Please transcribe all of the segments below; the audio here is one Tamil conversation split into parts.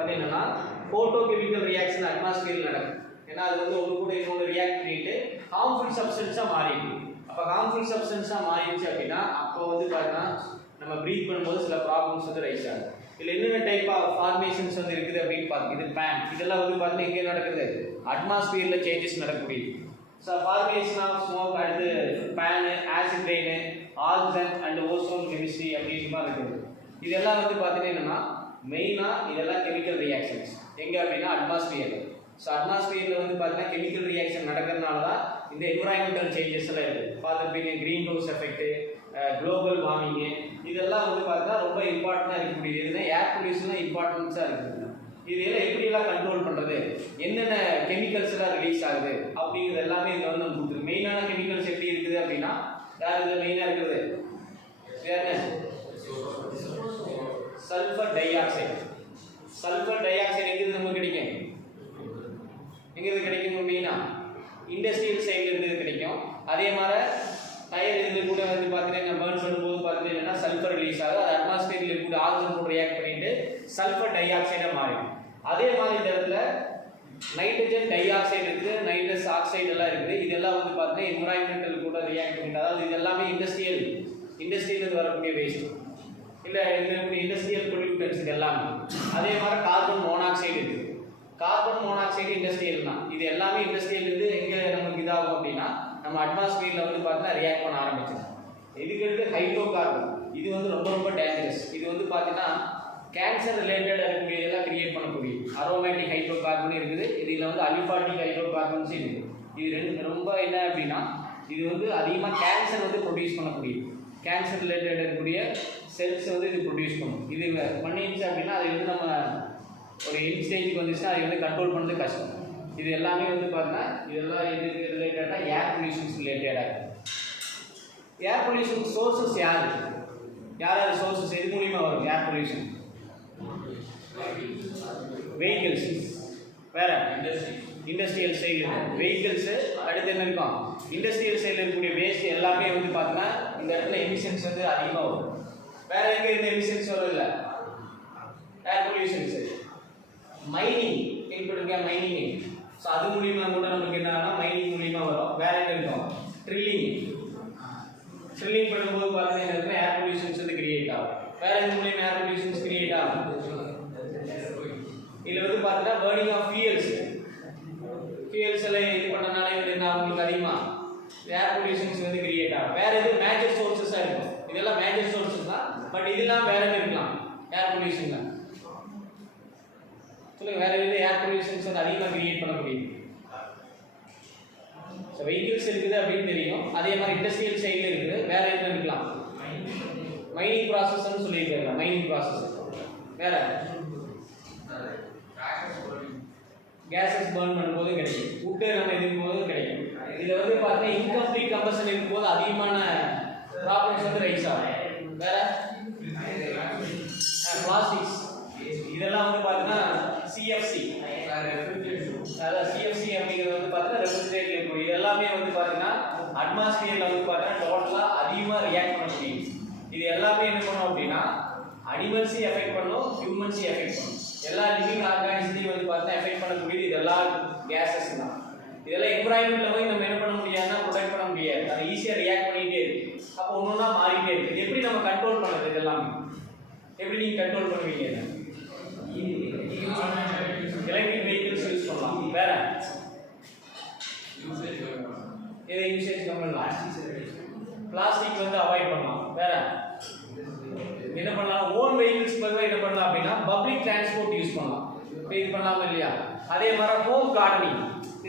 என்னன்னா போட்டோகெமிக்கல் ரியாக்ஷன் அட்மாஸ்பியரில் நடக்கும். ஏன்னா அது வந்து ஒன்று கூட இன்னொன்று ரியாக்ட் பண்ணிட்டு ஹார்ம்ஃபுல் சப்ஸ்டன்ஸாக மாறிடும். அப்போ ஹார்ம்ஃபுல் சப்ஸ்டன்ஸாக மாறிடுச்சு அப்படின்னா அப்போ வந்து பார்த்தீங்கன்னா நம்ம ப்ரீத் பண்ணும்போது சில ப்ராப்ளம்ஸ் வந்து ரைஸ் ஆகும். இதில் என்னென்ன டைப் ஆஃப் ஃபார்மேஷன்ஸ் வந்து இருக்குது அப்படின்னு பார்த்து இது பேன் இதெல்லாம் வந்து பார்த்தீங்கன்னா எங்கே நடக்குது? அட்மாஸ்பியரில் சேஞ்சஸ் நடக்கக்கூடியது. ஸோ ஃபார்மேஷன் ஆஃப் ஸ்மோக், அடுத்து பேனு, acid rain, oxygen and ozone chemistry அப்படின்ற மாதிரி இருக்குது. இதெல்லாம் வந்து பார்த்தீங்கன்னா என்னென்னா மெயினாக இதெல்லாம் கெமிக்கல் ரியாக்ஷன்ஸ் எங்கே அப்படின்னா அட்மாஸ்பியர். ஸோ அட்மாஸ்பியரில் வந்து பார்த்தீங்கன்னா கெமிக்கல் ரியாக்ஷன் நடக்கிறதுனால தான் இந்த என்விரான்மெண்டல் சேஞ்சஸ் எல்லாம் இருக்குது. பார்த்துருப்பீங்க green house effect, global warming, இதெல்லாம் வந்து பார்த்தீங்கன்னா ரொம்ப இம்பார்ட்டண்ட்டாக இருக்கக்கூடியது. இதுனா ஏர் பொல்யூஷனும் இம்பார்ட்டன்ஸாக இருக்குது. இதெல்லாம் எப்படியெல்லாம் கண்ட்ரோல் பண்ணுறது, என்னென்ன கெமிக்கல்ஸ் எல்லாம் ரிலீஸ் ஆகுது அப்படிங்கிறது எல்லாமே இதில் வந்து நம்ம கொடுத்துருக்கு. மெயினான கெமிக்கல்ஸ் எப்படி இருக்குது அப்படின்னா யார் இதில் மெயினாக இருக்கிறது? Sulphur di oxide. Sulphur di oxide எங்கிருந்து நமக்கு கிடைக்கும்? எங்கிருந்து கிடைக்கும்? மெயினாக இண்டஸ்ட்ரியல் சைடில் இருந்து கிடைக்கும். அதே மாதிரி டயர் இதில் கூட வந்து பார்த்தீங்கன்னா பேர்ன் பண்ணும்போது பார்த்தீங்கன்னா சல்ஃபர் ரிலீஸ் ஆகும். அது அட்மாஸ்பியரில் இருக்கக்கூடிய ஆக்சிஜன் கூட ரியாக்ட் பண்ணிட்டு சல்ஃபர் டை ஆக்சைடாக மாறிடும். அதே மாதிரி இந்த இடத்துல நைட்ரஜன் டை ஆக்சைடு இருக்குது, நைட்ரஸ் ஆக்சைடு எல்லாம் இருக்குது. இதெல்லாம் வந்து பார்த்தீங்கன்னா என்விரான்மெண்டல் கூட ரியாக்ட் பண்ணிட்டு, அதாவது இது எல்லாமே இண்டஸ்ட்ரியல் வரக்கூடிய வேஸ்ட் இல்லை இண்டஸ்ட்ரியல் பொல்யூட்டன்ஸ் இது எல்லாமே. அதே மாதிரி கார்பன் மோனாக்சைடு இருக்குது. கார்பன் மோனாக்சைடு இண்டஸ்ட்ரியல் தான். இது எல்லாமே இண்டஸ்ட்ரியல் இருந்து எங்கே நமக்கு இதாகும் அப்படின்னா நம்ம அட்மாஸ்பியரில் வந்து பார்த்தீங்கன்னா ரியாக்ட் பண்ண ஆரம்பிச்சிடும். இதுக்கு ஹைட்ரோ கார்பன், இது வந்து ரொம்ப ரொம்ப டேஞ்சரஸ். இது வந்து பார்த்தீங்கன்னா கேன்சர் ரிலேட்டட் இருக்கக்கூடியதெல்லாம் கிரியேட் பண்ணக்கூடிய அரோமேட்டிக் ஹைட்ரோ கார்பன் இருக்குது. இதில் வந்து அலிஃபாட்டிக் ஹைட்ரோ கார்பன்ஸும் இருக்குது. இது ரெண்டு ரொம்ப என்ன அப்படின்னா இது வந்து அதிகமாக கேன்சர் வந்து ப்ரொடியூஸ் பண்ணக்கூடிய கேன்சர் ரிலேட்டட் இருக்கக்கூடிய செல்ஸ் வந்து இது ப்ரொடியூஸ் பண்ணும். இது பண்ணிடுச்சு அப்படின்னா அது வந்து நம்ம ஒரு எண்ட் ஸ்டேஜுக்கு வந்துச்சுன்னா அதை வந்து கண்ட்ரோல் பண்ணுறது கஷ்டம். இது எல்லாமே வந்து பார்த்தீங்கன்னா இதெல்லாம் இதுக்கு ரிலேட்டடாக ஏர் பொல்யூஷன்ஸ் ரிலேட்டடாக இருக்குது. ஏர் பொல்யூஷன் சோர்ஸஸ் யாராவது சோர்ஸஸ் எது மூலியமாக வரும்? ஏர் பொல்யூஷன் வெஹிக்கிள்ஸ், வேற இண்டஸ்ட்ரியல் சைடு வெஹிக்கிள்ஸு, அடுத்து என்ன இருக்கும் இண்டஸ்ட்ரியல் சைடில் இருக்கக்கூடிய வேஸ்ட் எல்லாமே வந்து பார்த்தீங்கன்னா இந்த இடத்துல எமிஷன்ஸ் வந்து அதிகமாக வரும். வேற எங்கே இருந்த எமிஷன்ஸ் வரும்? இல்லை ஏர் பொல்யூஷன்ஸு. மைனிங் கேள்விப்பட்டிருக்கா? மைனிங். ஸோ அது மூலியமாக கூட நமக்கு என்ன ஆகும்னா மைனிங் மூலியமாக வரும். வேற எங்கே இருக்கும்? ட்ரில்லிங் பண்ணும்போது பார்த்தீங்கன்னா ஏர் பொல்யூஷன்ஸ் வந்து கிரியேட் ஆகும். வேற எது மூலியமாக ஏர் பொல்யூஷன்ஸ் கிரியேட் ஆகும்? இதில் வந்து பார்த்தீங்கன்னா பர்னிங் ஆஃப் ஃபியூயல்ஸ் எல்லாம் இது பண்ணனால என்ன உங்களுக்கு அதிகமாக ஏர் பொல்யூஷன்ஸ் வந்து கிரியேட் ஆகும். வேற எது மேஜர் சோர்ஸஸாக இருக்கும்? இதெல்லாம் மேஜர் சோர்ஸஸ் தான். பட் இதெல்லாம் வேற என்ன இருக்கலாம் ஏர் பொல்யூஷன் தான்? சொல்லுங்க, வேற எது ஏர் பொல்யூஷன்ஸ் வந்து அதிகமாக கிரியேட் பண்ண முடியும்? ஸோ வெஹிக்கிள்ஸ் இருக்குது அப்படின்னு தெரியும். அதே மாதிரி இண்டஸ்ட்ரியல் சைடில் இருக்குது. வேற என்ன இருக்கலாம்? மைனிங் ப்ராசஸ்ன்னு சொல்லியிருக்காங்க. Mining process. வேற கேஸஸ் பர்ன் பண்ணும்போது கிடைக்கும். உட்டு நம்ம எதிர்க்கும் போது கிடைக்கும். இதில் வந்து பார்த்தீங்கன்னா இன்கம்ப்ளீட் கம்பஷன் இருக்கும்போது அதிகமான ப்ராப்ளம்ஸ் வந்து ரைஸ் ஆகும். வேற பிளாஸ்டிக்ஸ், இதெல்லாம் வந்து பார்த்தீங்கன்னா சிஎஃப்சி, அதாவது சிஎஃப்சி அப்படிங்கிறது வந்து பார்த்தீங்கன்னா ரெஃப்ரிஜரேட்டர் இருக்கும். இது எல்லாமே வந்து பார்த்தீங்கன்னா அட்மாஸ்பியரில் வந்து பார்த்தீங்கன்னா டோட்டலாக அதிகமாக ரியாக்ட் பண்ண முடியும். இது எல்லாமே என்ன பண்ணும் அப்படின்னா அனிமல்ஸையும் எஃபெக்ட் பண்ணும், ஹியூமன்ஸையும் எஃபெக்ட் பண்ணும். எல்லா லிவிங் ஆர்கானிசத்தையும் வந்து பார்த்தீங்கன்னா எஃபெக்ட் பண்ணக்கூடியது இதெல்லாம் கேஸஸ் தான். இதெல்லாம் என்விரான்மெண்ட்டில் போய் நம்ம என்ன பண்ண முடியாதுன்னா ப்ரொடெக்ட் பண்ண முடியாது. அது ஈஸியாக ரியாக்ட் பண்ணிகிட்டே இருக்கு. அப்போ ஒன்று மாறிட்டே இருக்குது. இது எப்படி நம்ம கண்ட்ரோல் பண்ணுறது? இதெல்லாம் எப்படி நீங்கள் கண்ட்ரோல் பண்ணுவீங்க? எலக்ட்ரிக் வெஹிக்கிள்ஸ் யூஸ் பண்ணலாம். வேற இதை யூசேஜ் பண்ணலாம். பிளாஸ்டிக் வந்து அவாய்ட் பண்ணலாம். வேற என்ன பண்ணலாம்? ஓன் வெஹிக்கிள்ஸ் பதிலாக என்ன பண்ணலாம் அப்படின்னா பப்ளிக் டிரான்ஸ்போர்ட் யூஸ் பண்ணலாம். இப்போ இது பண்ணலாமா இல்லையா? அதே மாதிரி ஹோம் கார்டனிங்,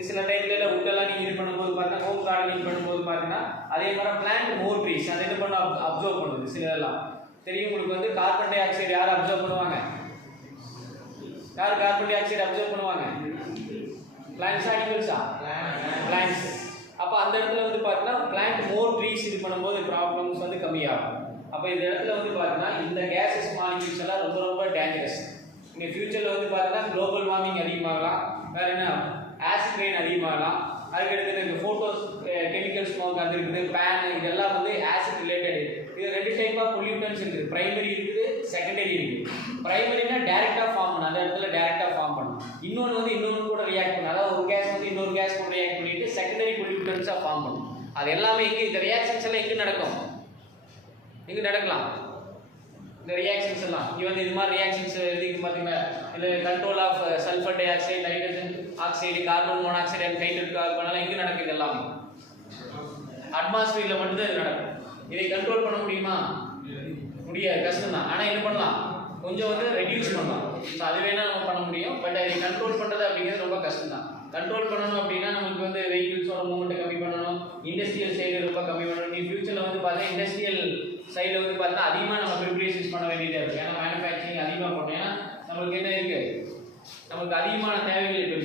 சில டைப்ல உட்டெல்லாம் நீங்கள் இது பண்ணும்போது பார்த்தீங்கன்னா ஹோம் கார்டனிங் பண்ணும்போது பார்த்தீங்கன்னா அதே மாதிரி பிளான்ட் மோர் ட்ரீஸ் அதை என்ன பண்ண அப்சர்வ் பண்ணுது. சிலதெல்லாம் தெரியும் உங்களுக்கு வந்து கார்பன் டை ஆக்சைடு யார் அப்சர்வ் பண்ணுவாங்க? யார் கார்பன் டை ஆக்சைடு அப்சர்வ் பண்ணுவாங்க? பிளான்ட்ஸா அனிமல்ஸா? பிளான்ட்ஸ். அப்போ அந்த இடத்துல வந்து பார்த்தீங்கன்னா பிளான்ட் மோர் ட்ரீஸ் இது பண்ணும்போது ப்ராப்ளம்ஸ் வந்து கம்மியாகும். அப்போ இந்த இடத்துல வந்து பார்த்தீங்கன்னா இந்த கேஸஸ் மாலிக்யூல்ஸ் எல்லாம் ரொம்ப ரொம்ப டேஞ்சரஸ். இங்கே ஃபியூச்சரில் வந்து பார்த்தீங்கன்னா குளோபல் வார்மிங் அதிகமாகலாம். வேறு என்ன ஆசிட் ரெயின் அதிகமாகலாம். அதுக்கடுத்து இந்த ஃபோட்டோஸ் கெமிக்கல் ஸ்மோக் அது இருக்குது, பேன், இதெல்லாம் வந்து ஆசிட் ரிலேட்டட். இது ரெண்டு டைப் ஆஃப் பொல்யூட்டன்ஸ் இருக்குது. பிரைமரி இருக்குது, செகண்டரி இருக்குது. பிரைமரினா டைரெக்டாக ஃபார்ம் பண்ணணும், அந்த இடத்துல இன்னொன்று வந்து இன்னொன்று கூட ரியாக்ட் பண்ணும். அதாவது ஒரு கேஸ் வந்து இன்னொரு கேஸ் கூட ரியாக்ட் பண்ணிட்டு செகண்டரி பொல்யூட்டன்ஸாக ஃபார்ம் பண்ணும். அது எல்லாமே எங்கே இந்த ரியாக்ஷன்ஸ் எல்லாம் எங்கே நடக்கும்? எங்கே நடக்கலாம் இந்த ரியாக்ஷன்ஸ் எல்லாம்? இங்கே வந்து இது மாதிரி ரியாக்ஷன்ஸ் எழுதிக்கு பார்த்தீங்கன்னா இல்லை control of sulphur dioxide, nitrogen oxide, carbon monoxide and hydrogen carbon எங்கே நடக்குது? எல்லாமே அட்மாஸ்பியரில் மட்டும்தான் இது நடக்கும். இதை கண்ட்ரோல் பண்ண முடியுமா? முடியாது, கஷ்டம் தான். ஆனால் என்ன பண்ணலாம்? கொஞ்சம் வந்து ரெடியூஸ் பண்ணலாம். ஸோ அது வேணால் நம்ம பண்ண முடியும். பட் அதை கண்ட்ரோல் பண்ணுறது அப்படிங்கிறது ரொம்ப கஷ்டம் தான். கண்ட்ரோல் பண்ணணும் அப்படின்னா நமக்கு வந்து வெஹிக்கிள்ஸோட மூவ்மெண்ட்டை கம்மி பண்ணணும், இண்டஸ்ட்ரியல் சைடு ரொம்ப கம்மி பண்ணணும். நீ ஃபியூச்சரில் வந்து பார்த்தீங்கன்னா இண்டஸ்ட்ரியல் சைடில் வந்து பார்த்தீங்கன்னா அதிகமாக நம்ம ப்ரிப்பரேஷன்ஸ் பண்ண வேண்டியதாக இருக்குது. ஏன்னா மேனுஃபேக்சரிங் அதிகமாக பண்ணணும். ஏன்னா நம்மளுக்கு என்ன இருக்குது? நமக்கு அதிகமான தேவைகள் இருக்குது.